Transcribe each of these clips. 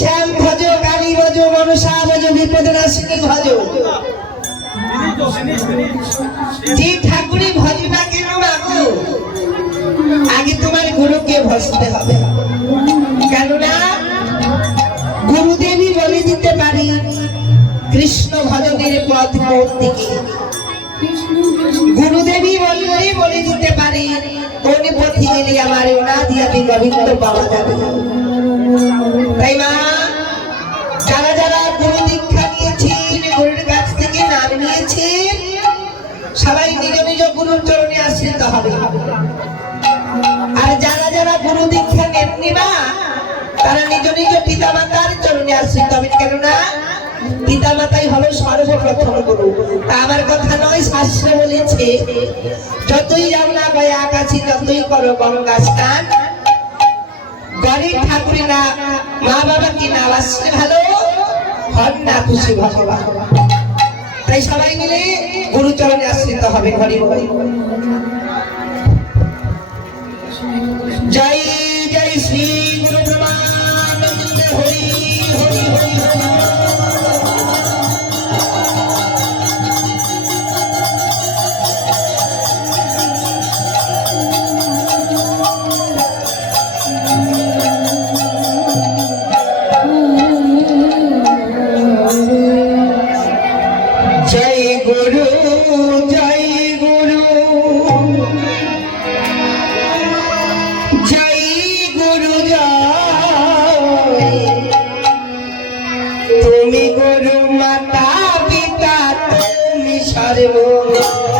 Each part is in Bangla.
শ্যাম ভজ কালী ভজ মনসা ভজ বিপদনাশিনী ভজ যে ঠাকুরই ভজ না কেন বাবু আগে তোমার গুরুকে ভজতে হবে। কেননা গুরুদেবী বলে দিতে পারি, কৃষ্ণ ভজনের পথ কোন দিকে গুরুদেবী বললে বলে দিতে পারি, কোন পথে গেলে আমার অনাদি আমি গোবিন্দ পাওয়া যাবে। তাই মা, যারা যারা গুরু দীক্ষা নিয়েছেন, গুরুর কাছ থেকে নাম নিয়েছেন, সবাই নিজ নিজ গুরুর চরণে আশ্রিত হবে। আর যারা যারা গুরু দীক্ষা নেননি মা, তারা নিজ নিজ পিতা মাতার চরণে আশ্রিত হবে কেননা পিতা মাতাই হলো সর্বপ্রথম গুরু। আমার কথা নয়, শাস্ত্রে বলেছে, যতই যাও না গয়া আকাশি যতই করো গঙ্গা স্নান গরিব ঠাকুরের না মা বাবা কি না আসলে ভালো? ঘর না খুশি ভগবান তাই সবাই মিলে গুরুচরণে আশ্রিত হবে ঘরে ঘরে। জয় তুমি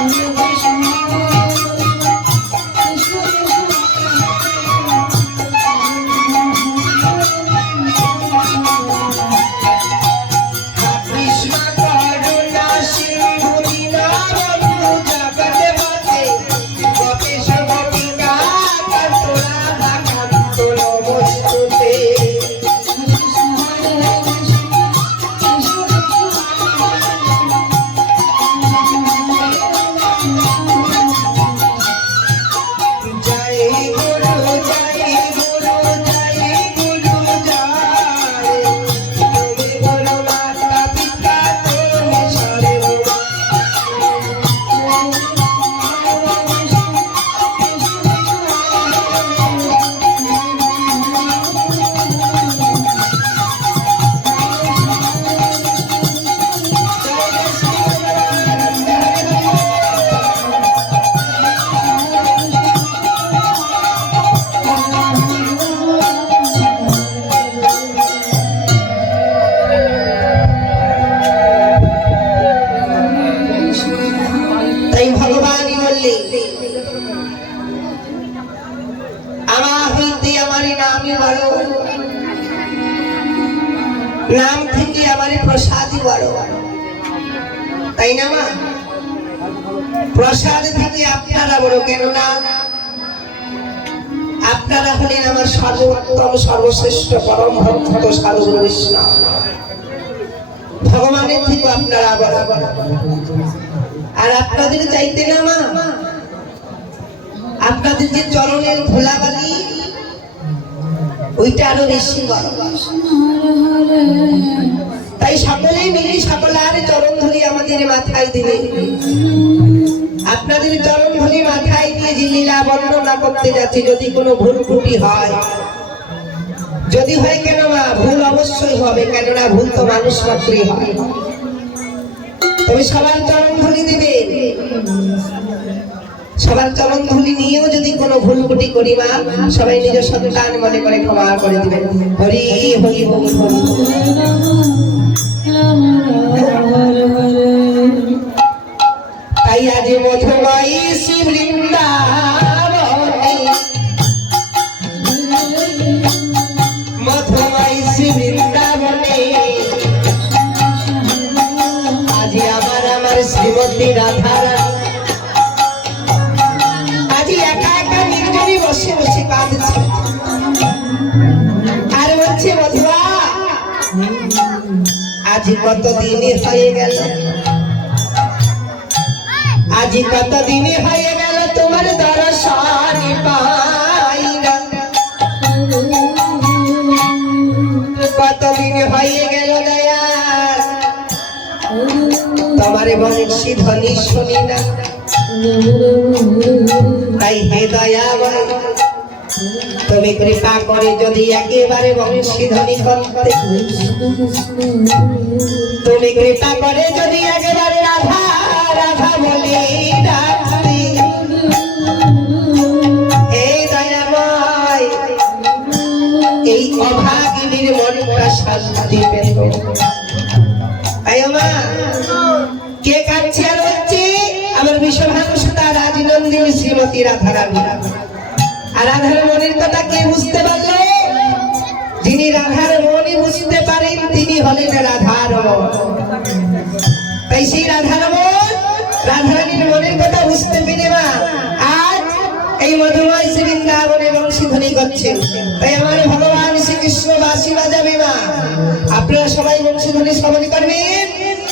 and you তাই ভগবানই বললে, আমার নামই নাম থেকে আমারই প্রসাদই বড়। তাই আপনারা আপনারা হলেন আমার সর্বোত্তম, সর্বশ্রেষ্ঠ পরম ভক্ত সাধু বৈষ্ণব ভগবানের থেকে আপনারা বড়। আর আপনাদের চাইতে না মা, আপনাদের যে চরণের ধুলাবালি ওইটা আরও বেশি তাই সকলেই মিলে সকলার চরণ ধরি আমাদের মাথায় দিলে। আপনাদের চরণ ধরি মাথায় দিয়ে যে লীলা বর্ণনা করতে যাচ্ছি, যদি কোনো ভুল ত্রুটি হয়। যদি হয় কেন মা? ভুল অবশ্যই হবে, কেননা ভুল তো মানুষ মাত্রই হয়। তবে সবার চরণ ধরি দিবে। সবার চরণ ধুলি নিয়েও যদি কোনো ভুল কুটি করি মা সবাই নিজের সন্তান মনে করে ক্ষমা করে দিবেন। হরি হরি তাই আজ মধুময়ী শ্রী বৃন্দাবনে কত দিন হয়ে গেল? আজ কত দিন হয়ে গেল তোমার দর্শন পাই না? কতদিন হয়ে গেল দয়া? তোমার বংশী ধ্বনি শুনি না। তাই হে দয়া তুমি কৃপা করে যদি একেবারে বংশী ধ্বনি করতে তুমি কৃপা করে যদি একেবারে রাধা রাধা বলে ডাকতে এই দয়াময়, এই অভাগিনীর আমার রাজনন্দিনী শ্রীমতী রাধারানী। আর রাধার মনের কথা কে বুঝতে পারল? যিনি রাধার মনই বুঝতে পারেন, তিনি হলেন রাধার মন। তাই সেই রাধার মন, রাধারানীর মনের কথা বুঝতে পেরে মা আজ এই মধুময় শ্রী বৃন্দাবনে বংশীধ্বনি করছে তাই আমার ভগবান শ্রীকৃষ্ণ বাসী বাজাবে মা। আপনারা সবাই বংশীধ্বনি শ্রবণ করবেন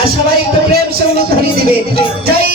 আর সবাই একটু প্রেম সঙ্গে ধ্বনি দিবেন। জয়